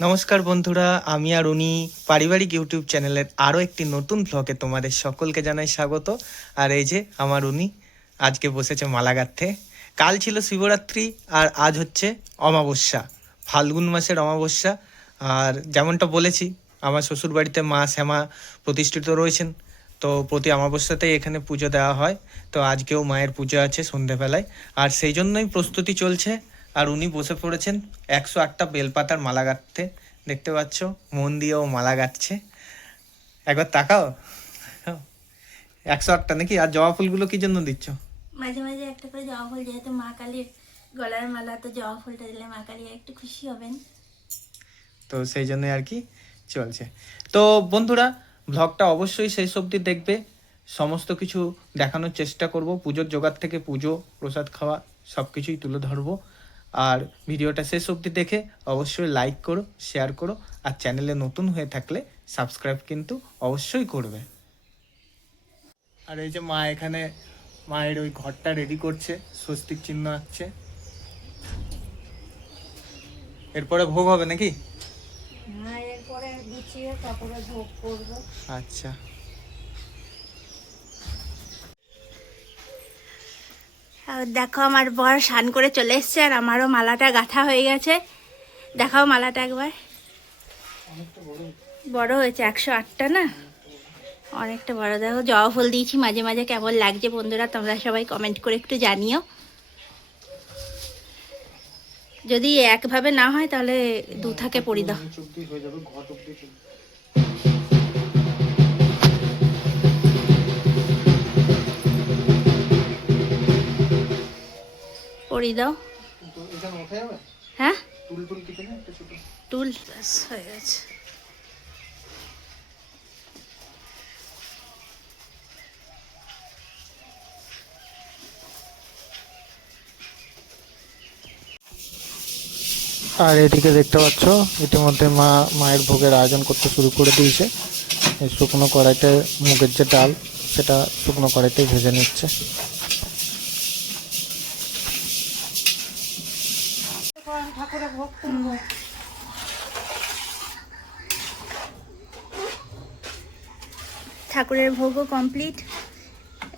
নমস্কার বন্ধুরা, আমি আর উনি পারিবারিক ইউটিউব চ্যানেলের আরও একটি নতুন ব্লগে তোমাদের সকলকে জানাই স্বাগত। আর এই যে আমার উনি আজকে বসেছে মালা গাঁথতে। কাল ছিল শিবরাত্রি আর আজ হচ্ছে অমাবস্যা, ফাল্গুন মাসের অমাবস্যা। আর যেমনটা বলেছি, আমার শ্বশুরবাড়িতে মা শ্যামা প্রতিষ্ঠিত রয়েছেন, তো প্রতি অমাবস্যাতেই এখানে পুজো দেওয়া হয়। তো আজকেও মায়ের পুজো আছে সন্ধেবেলায়, আর সেই জন্যই প্রস্তুতি চলছে। আর উনি বসে পড়েছেন 108টা বেলপাতার মালা গাঁথতে। দেখতে পাচ্ছ, মন দিয়েও মালা গাঁথছে। একবার তাকাও, 108টা নাকি? আর জবা ফুলগুলো কি জন্য দিচ্ছ? মাঝে মাঝে একটা করে জবা ফুল, যেহেতু মা কালীর গলার মালা, তো জবা ফুলটা দিলে মা কালী একটু খুশি হবেন, তো সেই জন্যই আর কি চলছে। তো বন্ধুরা, ব্লগটা অবশ্যই শেষ অবধি দেখবে। সমস্ত কিছু দেখানোর চেষ্টা করব, পুজোর জোগাড় থেকে পুজো, প্রসাদ খাওয়া সব কিছুই তুলে ধরবো। আর ভিডিওটা শেষ অবধি দেখে অবশ্যই লাইক করো, শেয়ার করো, আর চ্যানেলে নতুন হয়ে থাকলে সাবস্ক্রাইব কিন্তু অবশ্যই করবে। আর এই যে মা এখানে মায়ের ওই ঘরটা রেডি করছে, স্বস্তিক চিহ্ন আঁকছে। এরপরে ভোগ হবে নাকি? এরপরে গুছিয়ে তারপরে ভোগ করবো। আচ্ছা, দেখো আমার বর স্নান করে চলে এসছে, আর আমারও মালাটা গাঁথা হয়ে গেছে। দেখাও মালাটা একবার। বড় হয়েছে, 108টা না, অনেকটা বড়। দেখো জবা ফুল দিয়েছি, মাঝে মাঝে কেমন লাগছে বন্ধুরা তোমরা সবাই কমেন্ট করে একটু জানিও। যদি একভাবে না হয় তাহলে দু থাকে পরি দাও। পরি দাও। হ্যাঁ, টুল ব্যাস হয়ে গেছে। আর এদিকে দেখতে পাচ্ছ ইতিমধ্যে মা মায়ের ভোগের আয়োজন করতে শুরু করে দিয়েছে। এই শুকনো কড়াইতে মুগের যে ডাল, সেটা শুকনো কড়াইতে ভেজে নিচ্ছে। ঠাকুরের ভোগও কমপ্লিট।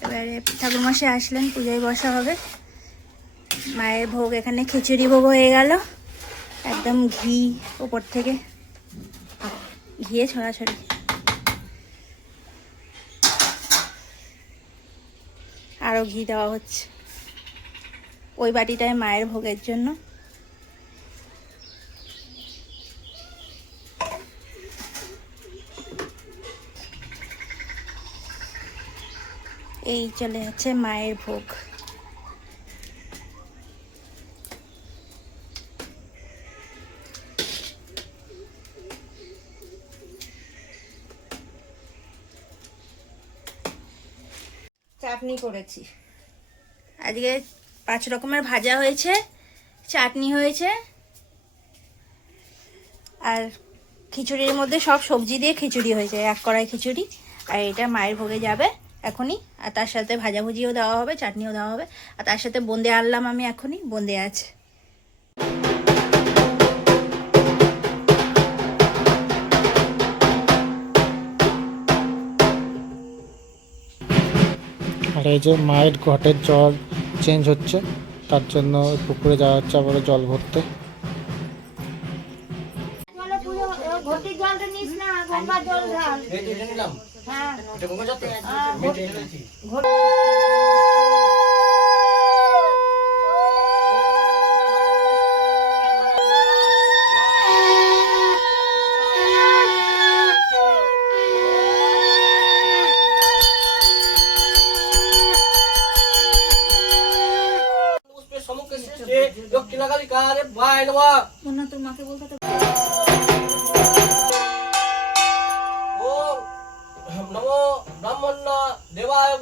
এবারে ঠাকুরমশাই আসলেন, পূজায় বসা হবে। মায়ের ভোগ এখানে খিচুড়ি ভোগ হয়ে গেল, একদম ঘি ওপর থেকে, ঘিয়ে ছড়াছড়ি। আরও ঘি দেওয়া হচ্ছে ওই বাটিটায় মায়ের ভোগের জন্য। এই চলে যাচ্ছে মায়ের ভোগ। চাটনি করেছি আজকে 5 রকমের ভাজা হয়েছে, চাটনি হয়েছে, আর খিচুড়ির মধ্যে সব সবজি দিয়ে খিচুড়ি হয়েছে, 1 কড়াই খিচুড়ি। আর এটা মায়ের ভোগে যাবে এখনই, আর তার সাথে ভাজাভুজিও দেওয়া হবে, চাটনিও দেওয়া হবে, আর তার সাথে বোঁদে আনলাম আমি এখনই, বোঁদে আছে। আর এই যে মায়ের ঘটের জল চেঞ্জ হচ্ছে, তার জন্য পুকুরে যাওয়া হচ্ছে আবার জল ভরতে। ঘটির জলটা নিস না, গঙ্গার জল ঢাল। হ্যাঁ, তোর মাকে বলতে নমো ব্রাহ্মণ্য দেবায়।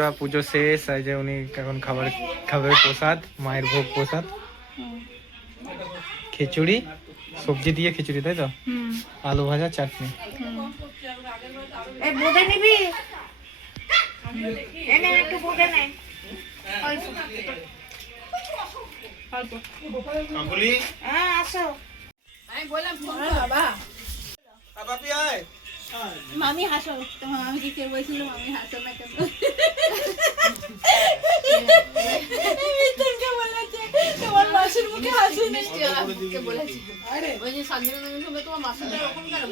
ওরা পুজো শেষ, এই যে উনি এখন খাবার খাবে, প্রসাদ, মায়ের ভোগ প্রসাদ, খিচুড়ি, সবজি দিয়ে খিচুড়ি, তাই তো? আলু ভাজা, চাটনি। এই বোঁদে নিবি? এনে একটু বোঁদে নে। অল্প। অল্প। হ্যাঁ, আসো। মামি হাসো, তোমার মামি কি বলছিল? মামি হাসো না কেন? মিঠুনকে বলেছে তোমার মাসির মুখে হাসি নেই। ওই যে শান্তিনগরের সঙ্গে তোমার মাসিটা এরকম কেন?